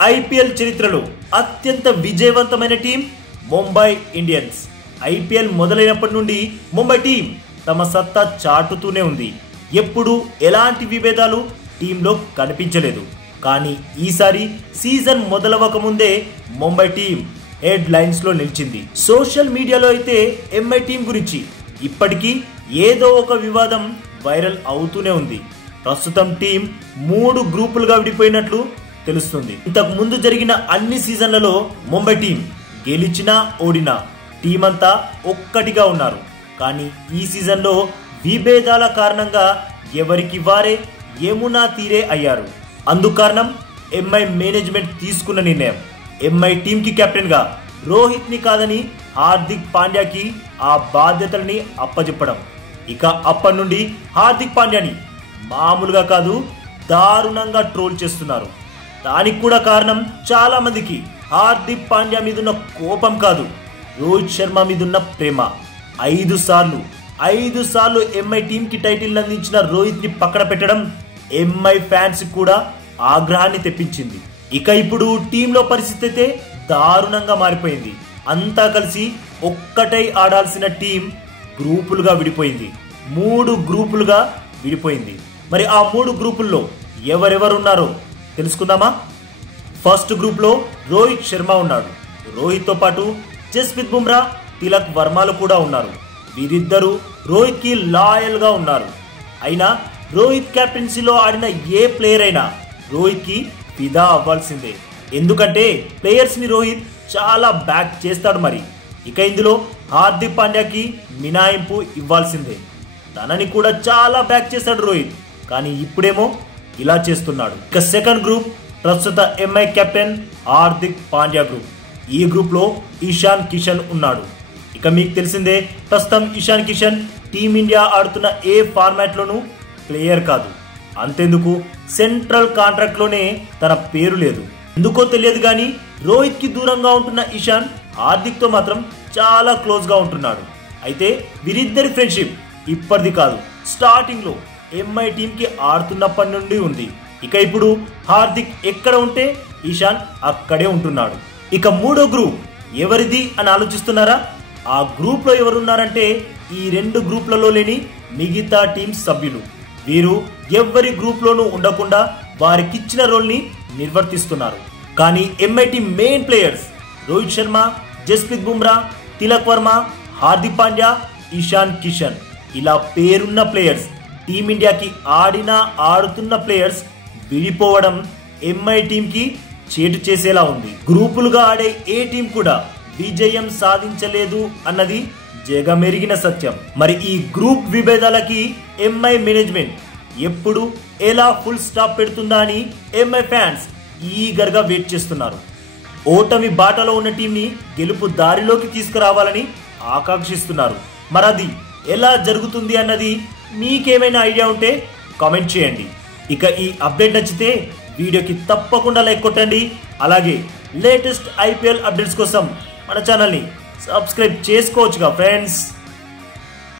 IPL చరిత్రలో అత్యంత విజయవంతమైన టీం ముంబై ఇండియన్స్. ఐపీఎల్ మొదలైనప్పటి నుండి ముంబై టీం తమ సత్తా చాటుతూనే ఉంది. ఎప్పుడు ఎలాంటి విభేదాలు టీంలో కనిపించలేదు. కానీ ఈసారి సీజన్ మొదలవక ముందే ముంబై టీం హెడ్ లైన్స్ లో నిలిచింది. సోషల్ మీడియాలో అయితే ఎంఐ టీం గురించి ఇప్పటికీ ఏదో ఒక వివాదం వైరల్ అవుతూనే ఉంది. ప్రస్తుతం టీం 3 గ్రూపులుగా విడిపోయినట్లు తెలుస్తుంది. ఇంతకు ముందు జరిగిన అన్ని సీజన్లలో ముంబై టీం గెలిచినా ఓడినా టీం అంతా ఒక్కటిగా ఉన్నారు. కానీ ఈ సీజన్లో విభేదాల కారణంగా ఎవరికి వారే యమునా తీరే అయ్యారు. అందుకు కారణం ఎంఐ మేనేజ్మెంట్ తీసుకున్న నిర్ణయం. ఎంఐ టీం కి కెప్టెన్ గా రోహిత్ ని కాదని హార్దిక్ పాండ్యాకి ఆ బాధ్యతల్ని అప్పచెప్పడం. ఇక అప్పటి నుండి హార్దిక్ పాండ్యాని మామూలుగా కాదు దారుణంగా ట్రోల్ చేస్తున్నారు. దానికి కూడా కారణం చాలా మందికి హార్దిక్ పాండ్యా మీదున్న కోపం కాదు, రోహిత్ శర్మ మీదున్న ప్రేమ. 5 సార్లు ఎంఐ టీం కి టైటిల్ అందించిన రోహిత్ ని పక్కన పెట్టడం ఎంఐ ఫ్యాన్స్ కూడా ఆగ్రహాన్ని తెప్పించింది. ఇక ఇప్పుడు టీంలో పరిస్థితి అయితే దారుణంగా మారిపోయింది. అంతా కలిసి ఒక్కటై ఆడాల్సిన టీం గ్రూపులుగా విడిపోయింది. 3 గ్రూపులుగా విడిపోయింది. మరి ఆ 3 గ్రూపుల్లో ఎవరెవరున్నారో తెలుసుకుందామా? ఫస్ట్ గ్రూప్ లో రోహిత్ శర్మ ఉన్నాడు. రోహిత్ తో పాటు జస్ప్రీత్ బుమ్రా, తిలక్ వర్మలు కూడా ఉన్నారు. వీరిద్దరూ రోహిత్ కి లాయల్ గా ఉన్నారు. అయినా రోహిత్ కెప్టెన్సీలో ఆడిన ఏ ప్లేయర్ అయినా రోహిత్ కి ఫిదా అవ్వాల్సిందే. ఎందుకంటే ప్లేయర్స్ ని రోహిత్ చాలా బ్యాక్ చేస్తాడు. మరి ఇక ఇందులో హార్దిక్ పాండ్యాకి మినాయింపు ఇవ్వాల్సిందే. తనని కూడా చాలా బ్యాక్ చేస్తాడు రోహిత్. కానీ ఇప్పుడేమో ఇలా చేస్తున్నాడు. ఇక సెకండ్ గ్రూప్ ప్రస్తుత MI captain Hardik Pandya group. ఈ గ్రూప్ లో ఇషాన్ కిషన్ ఉన్నాడు. ఇక మీకు తెలిసిందే, ప్రస్తుతం ఇషాన్ కిషన్ టీమిండియా ఆడుతున్న ఏ ఫార్మాట్ లోనూ ప్లేయర్ కాదు. అంతెందుకు సెంట్రల్ కాంట్రాక్ట్ లోనే తన పేరు లేదు. ఎందుకో తెలియదు కానీ రోహిత్ కి దూరంగా ఉంటున్న ఇషాన్ హార్దిక్ తో మాత్రం చాలా క్లోజ్ గా ఉంటున్నాడు. అయితే వీరిద్దరి ఫ్రెండ్షిప్ ఇప్పటిది కాదు, స్టార్టింగ్ లో ఎంఐ టీం కి ఆడుతున్నప్పటి నుండి ఉంది. ఇక ఇప్పుడు హార్దిక్ ఎక్కడ ఉంటే ఇషాన్ అక్కడే ఉంటున్నాడు. ఇక మూడో గ్రూప్ ఎవరిది అని ఆలోచిస్తున్నారా? ఆ గ్రూప్ లో ఎవరున్నారంటే ఈ 2 గ్రూప్లలో లేని మిగతా టీం సభ్యులు. వీరు ఎవరి గ్రూప్ లోనూ ఉండకుండా వారికిచ్చిన రోల్ ని నిర్వర్తిస్తున్నారు. కానీ MI team main players Rohit Sharma, Jasprit Bumrah, Tilak Varma, Hardik Pandya, Ishan Kishan ఇలా పేరున్న ప్లేయర్స్, టీమిండియాకి ఆడుతున్న ప్లేయర్స్ విడిపోవడం ఎంఐ టీం కి చేటు చేసేలా ఉంది. గ్రూపులుగా ఆడే ఏ టీం కూడా విజయం సాధించలేదు అన్నది జగమెరిగిన సత్యం. మరి ఈ గ్రూప్ విభేదాలకి ఎంఐ మేనేజ్మెంట్ ఎప్పుడు ఎలా ఫుల్ స్టాప్ పెడుతుందా అని ఎంఐ ఫ్యాన్స్ ఈగర్ గా వెయిట్ చేస్తున్నారు. ఓటమి బాటలో ఉన్న టీంని గెలుపు దారిలోకి తీసుకురావాలని ఆకాంక్షిస్తున్నారు. మరి అది ఎలా జరుగుతుంది అన్నది మీకేమైనా ఐడియా ఉంటే కామెంట్ చేయండి. ఇక ఈ అప్డేట్ నచ్చితే వీడియోకి తప్పకుండా లైక్ కొట్టండి. అలాగే లేటెస్ట్ ఐపీఎల్ అప్డేట్స్ కోసం మన ఛానల్ని సబ్స్క్రైబ్ చేసుకోవచ్చుగా ఫ్రెండ్స్.